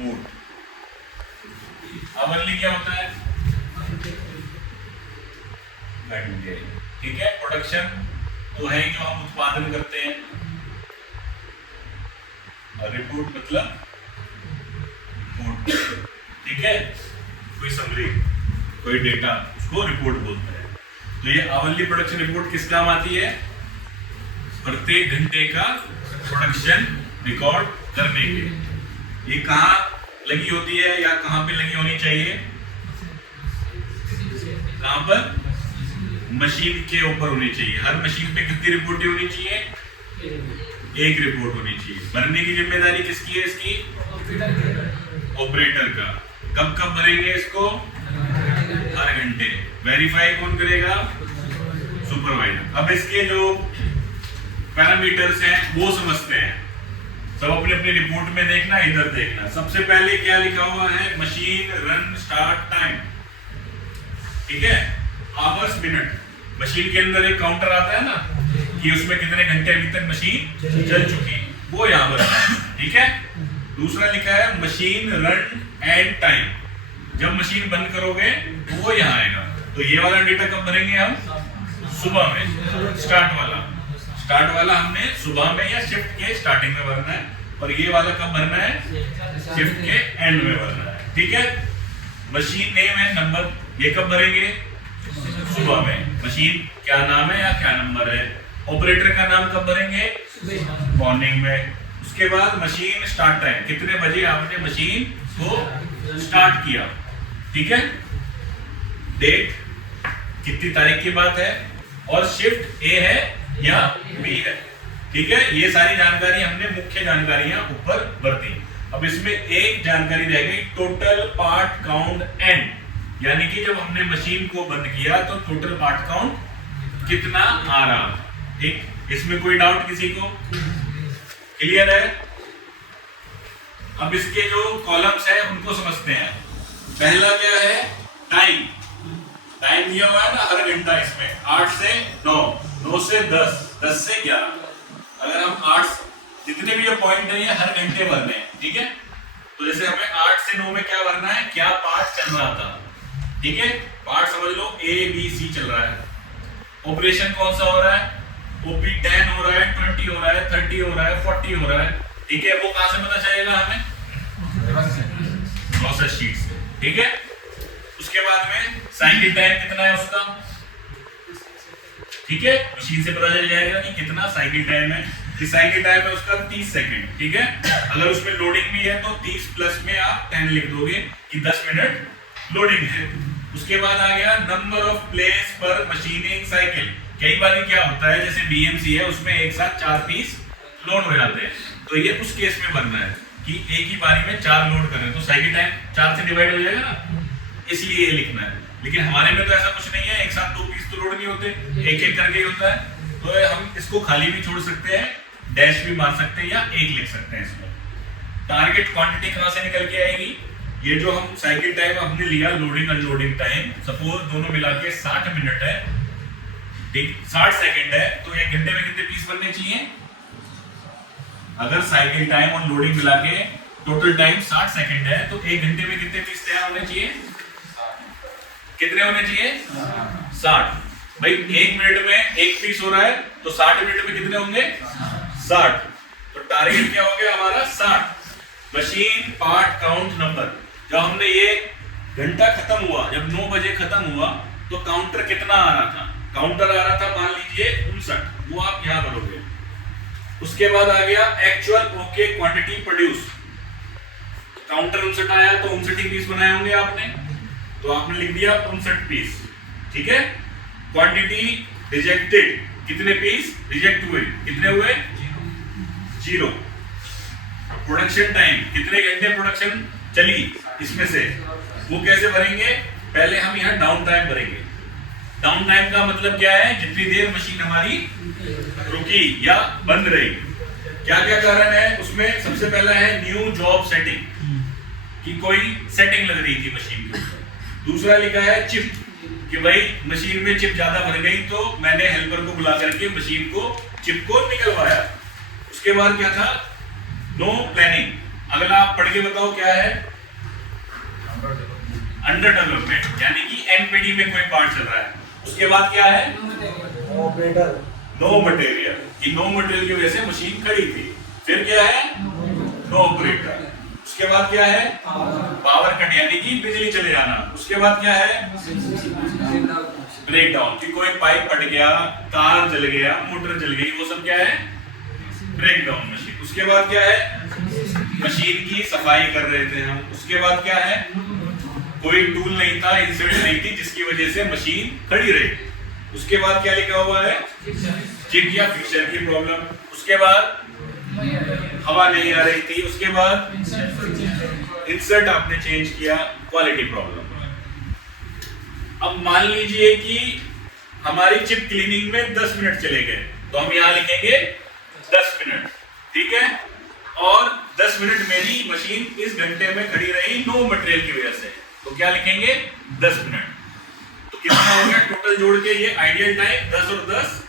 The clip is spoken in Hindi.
मोड। आवरली क्या होता है? घंटे। ठीक है, प्रोडक्शन तो है जो हम उत्पादन करते हैं, और रिपोर्ट मतलब रिपोर्ट। ठीक है, कोई समरी, कोई डेटा, उसको रिपोर्ट बोलते हैं। तो ये आवरली प्रोडक्शन रिपोर्ट किस काम आती है? प्रत्येक घंटे का प्रोडक्शन रिकॉर्ड करने के। ये कहाँ लगी होती है या कहाँ पे लगी होनी चाहिए? कहाँ पर? मशीन के ऊपर होनी चाहिए। हर मशीन पे कितनी रिपोर्टें होनी चाहिए? एक रिपोर्ट होनी चाहिए। भरने की जिम्मेदारी किसकी है इसकी? ऑपरेटर का। कब कब भरेंगे इसको? हर घंटे। वेरीफाई कौन करेगा? सुपरवाइजर। अब इसके जो पैरामीटर्स हैं वो समझते हैं। सब अपने अपनी रिपोर्ट में देखना, इधर देखना। सबसे पहले क्या लिखा हुआ है? Machine run start time. ठीक है, आवर्स मिनट। मशीन के अंदर एक काउंटर आता है ना कि उसमें कितने घंटे अभी तक मशीन चल चुकी, वो यहाँ पर है। ठीक है, दूसरा लिखा है मशीन रन एंड टाइम। जब मशीन बंद करोगे तो वो यहाँ आएगा। तो ये वाला डेटा कब भरेंगे हम? सुबह में। स्टार्ट वाला हमने सुबह में या शिफ्ट के स्टार्टिंग में भरना है, और ये वाला कब भरना है? शिफ्ट के एंड में भरना है। ठीक है, मशीन नेम है, नंबर, ये कब भरेंगे? सुबह में। मशीन क्या नाम है या क्या नंबर है? ऑपरेटर का नाम कब भरेंगे? मॉर्निंग में। उसके बाद मशीन स्टार्ट टाइम, कितने बजे आपने मशीन को स्टार्ट किया। ठीक है, डेट, कितनी तारीख की बात है, और शिफ्ट ए है या बी है। ठीक है, ये सारी जानकारी हमने मुख्य जानकारियां ऊपर भर दी। अब इसमें एक जानकारी रह गई, टोटल पार्ट काउंट एंड, यानी कि जब हमने मशीन को बंद किया तो टोटल पार्ट काउंट कितना आ रहा। ठीक, इसमें कोई डाउट किसी को? क्लियर है? अब इसके जो कॉलम्स है उनको समझते हैं। पहला क्या है? टाइम। टाइम दिया हुआ है ना हर घंटा, इसमें 8 से 9, 9 से 10, 10 से 11। अगर हम 8, जितने भी ये पॉइंट है ये हर घंटे भरने हैं। ठीक है, तो जैसे हमें 8 से 9 में क्या भरना है? क्या पार्ट चल रहा था। ठीक है, पार्ट समझ लो A B C चल रहा है। ऑपरेशन कौन सा हो रहा है? OP 10 हो रहा है, 20 हो रहा है, 30 हो रहा है, 40 हो रहा है। ठीक है, वो कहां से पता चलेगा हमें? प्रोसेस शीट से। ठीक है, उसके बाद में साइकिल टाइम कितना है उसका। ठीक है, मशीन से पता चल जाएगा कि कितना साइकिल टाइम है। साइकिल टाइम है उसका 30 सेकंड। ठीक है, अगर उसमें लोडिंग भी है तो 30 प्लस में आप 10 लिख दोगे कि 10 मिनट लोडिंग है। उसके बाद आ गया नंबर ऑफ प्लेस पर मशीनिंग साइकिल। कई बार क्या होता है, जैसे BMC है उसमें एक साथ 4 पीस लोड हो जाते हैं, तो ये उस केस में बनना है कि एक ही बारी में 4 लोड करें तो साइकिल टाइम 4 से डिवाइड हो जाएगा ना, इसलिए ये लिखना है। लेकिन हमारे में तो ऐसा कुछ नहीं है, एक साथ 2 पीस तो लोड नहीं होते, एक एक करके ही होता है। तो हम इसको खाली भी छोड़ सकते हैं, डैश भी मार सकते हैं, या एक लिख सकते हैं इसमें। टारगेट क्वांटिटी कहां से निकल के आएगी? ये जो हम साइकिल टाइम हमने लिया, लोडिंग अनलोडिंग टाइम, सपोज दोनों मिला के 60 मिनट है, ठीक, 60 सेकंड है, तो एक घंटे में कितने पीस बनने चाहिए? अगर साइकिल टाइम और लोडिंग मिला के टोटल टाइम 60 सेकंड है, तो एक घंटे में कितने पीस तैयार होने चाहिए? कितने होने चाहिए? 60। भाई एक मिनट में एक पीस हो रहा है, तो 60 मिनट में कितने होंगे? 60। तो टारगेट क्या हो गया हमारा? 60। Machine part count number. जब हमने ये घंटा खत्म हुआ, जब 9 बजे खत्म हुआ, तो काउंटर कितना आ रहा था? काउंटर आ रहा था मान लीजिए 59, वो आप यहां भरोगे। उसके बाद आ गया actual okay quantity produce. Counter 59 आया तो 59 पीस बनाए होंगे आपने, तो आपने लिख दिया 59 पीस। ठीक है, क्वांटिटी रिजेक्टेड, कितने पीस रिजेक्ट हुए? कितने हुए? 0। प्रोडक्शन टाइम, कितने घंटे प्रोडक्शन चली इसमें से, वो कैसे भरेंगे? पहले हम यहाँ डाउन टाइम भरेंगे। डाउन टाइम का मतलब क्या है? जितनी देर मशीन हमारी रुकी या बंद रही। क्या क्या कारण है उसमें? सबसे पहला है न्यू जॉब सेटिंग, कि कोई सेटिंग लग रही थी मशीन के ऊपर। दूसरा लिखा है चिप, कि भाई मशीन में चिप ज्यादा भर गई तो मैंने हेल्पर को बुला करके मशीन को चिप को निकलवाया। उसके बाद क्या था? नो प्लानिंग, अगला आप पढ़ के बताओ क्या है? अंडर डेवलपमेंट, यानी कि एनपीडी में कोई पार्ट चल रहा है। उसके बाद क्या है? नो मटेरियल, कि नो मटेरियल की वजह से मशीन खड़ी थी। फिर क्या है? No operator. उसके बाद क्या है? पावर कट, यानी कि बिजली चले जाना। उसके बाद क्या है? ब्रेक डाउन, कि कोई पाइप फट गया, तार जल गया, मोटर जल गई, वो सब क्या है? Break down machine. उसके बाद क्या है? मशीन की सफाई कर रहे थे हम। उसके बाद क्या है? कोई टूल नहीं था, इंसर्ट नहीं थी, जिसकी वजह से मशीन खड़ी रही। उसके बाद क्या लिखा हुआ है? चिप या फिक्सर की प्रॉब्लम। उसके बाद हवा नहीं आ रही थी। उसके बाद इंसर्ट आपने चेंज किया, क्वालिटी प्रॉब्लम। अब मान लीजिए कि हमारी चिप क्लीनिंग में 10 मिनट चले गए, तो हम यहां लिखेंगे 10 मिनट, ठीक है। और 10 मिनट मेरी मशीन इस घंटे में खड़ी रही नो मटेरियल की वजह से, तो क्या लिखेंगे? 10 मिनट। तो कितना हो गया टोटल जोड़ के? ये आइडियल टाइम 10 और 10